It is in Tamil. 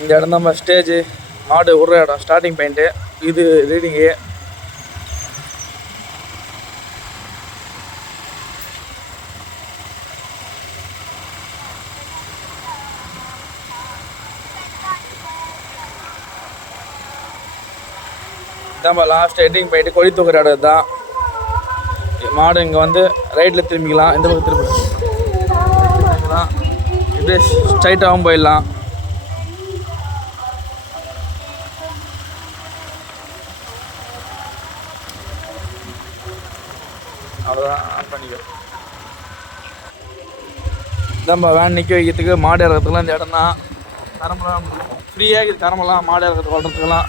இந்த இடம் நம்ம ஸ்டேஜு மாடு விடுற இடம் ஸ்டார்டிங் பாயிண்ட்டு இது ரீடிங்கு நம்ம லாஸ்ட் ஹெட்டிங் போயிட்டு கொடி தூக்குற இடம் தான் மாடு இங்கே வந்து ரைட்டில் திரும்பிக்கலாம் இந்த பக்கம் திரும்ப திரும்பிக்கலாம் இது ஸ்ட்ரைட்டாகவும் போயிடலாம். அவ்வளோதான் ஆன் பண்ணிக்கோ. நம்ம வேன் நிற்க வைக்கிறதுக்கு மாடு இறக்கிறதுக்குலாம் இந்த இடம் தான் கரமெல்லாம் ஃப்ரீயாக இருக்குது கரமெல்லாம் மாடு இறக்கிறது வளர்கிறதுக்கெல்லாம்